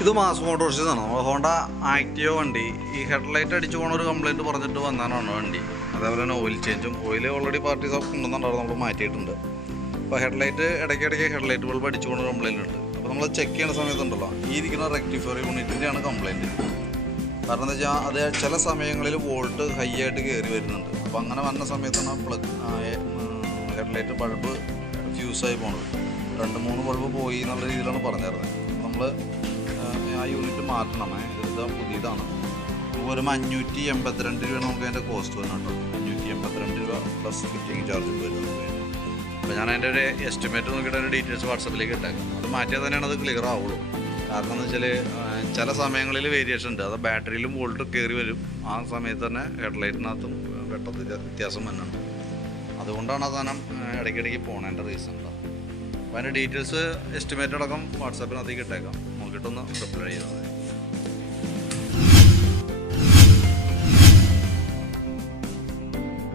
ഇത് മാസ് മോട്ടോഴ്സിൽ ആണ് നമ്മൾ ഹോണ്ട ആക്റ്റീവ് വണ്ടി. ഈ ഹെഡ്ലൈറ്റ് അടിച്ചു പോണ ഒരു കംപ്ലൈന്റ് പറഞ്ഞിട്ട് വന്നാണ് വണ്ടി. അതേപോലെ തന്നെ ഓയിൽ ചേഞ്ചും ഓയിൽ ഓൾറെഡി പാർട്ടി കൊണ്ടുവന്നുണ്ടാവും നമ്മൾ മാറ്റിയിട്ടുണ്ട്. അപ്പോൾ ഹെഡ്ലൈറ്റ് ഇടയ്ക്കിടയ്ക്ക് ഹെഡ്ലൈറ്റ് ബൾബ് അടിച്ചു പോകുന്ന കംപ്ലൈന്റ് ഉണ്ട്. അപ്പോൾ നമ്മൾ ചെക്ക് ചെയ്യുന്ന സമയത്തുണ്ടല്ലോ ഈ ഇരിക്കുന്ന റെക്ടിഫയർ യൂണിറ്റിന്റെയാണ് കംപ്ലൈന്റ് കാരണം എന്താ വെച്ചാൽ അത് ചില സമയങ്ങളിൽ വോൾട്ട് ഹൈ ആയിട്ട് കയറി വരുന്നുണ്ട്. അപ്പോൾ അങ്ങനെ വന്ന സമയത്താണ് പ്ലഗ് ഹെഡ്ലൈറ്റ് ബൾബ് ഫ്യൂസായി പോണത്. രണ്ട് മൂന്ന് ബൾബ് പോയി എന്നുള്ള രീതിയിലാണ് പറഞ്ഞിരുന്നത്. നമ്മൾ യൂണിറ്റ് മാറ്റണമേ. ഇത് പുതിയതാണ്. ഒരു അഞ്ഞൂറ്റി എൺപത്തിരണ്ട് രൂപ നമുക്ക് അതിന്റെ കോസ്റ്റ് വരുന്നത് കേട്ടോ. അഞ്ഞൂറ്റി എൺപത്തിരണ്ട് രൂപ പ്ലസ് ഫിറ്റിംഗ് ചാർജ് വരും അപ്പോൾ ഞാൻ അതിന്റെ ഒരു എസ്റ്റിമേറ്റ് നോക്കിയിട്ട് അതിന്റെ ഡീറ്റെയിൽസ് വാട്സപ്പിലേക്ക് ഇട്ടേക്കാം. അത് മാറ്റിയാൽ തന്നെയാണ് അത് ക്ലിയർ ആവുള്ളൂ. കാരണം എന്ന് വെച്ചാൽ ചില സമയങ്ങളിൽ വേരിയേഷൻ ഉണ്ട്. അത് ബാറ്ററിയിലും വോൾട്ട് കയറി വരും. ആ സമയത്ത് തന്നെ ഹെഡ്ലൈറ്റിനകത്തും വെട്ടത്തിൽ വ്യത്യാസം വരുന്നുണ്ട് അതുകൊണ്ടാണ് ആ സാധനം ഇടയ്ക്കിടയ്ക്ക് പോകണതിന്റെ റീസൺ അപ്പോൾ അതിന്റെ ഡീറ്റെയിൽസ് എസ്റ്റിമേറ്റ് അടക്കം വാട്സാപ്പിനകത്തേക്ക് ഇട്ടേക്കാം. നോക്കിയിട്ടൊന്ന് റിപ്ലൈ ചെയ്താൽ മതി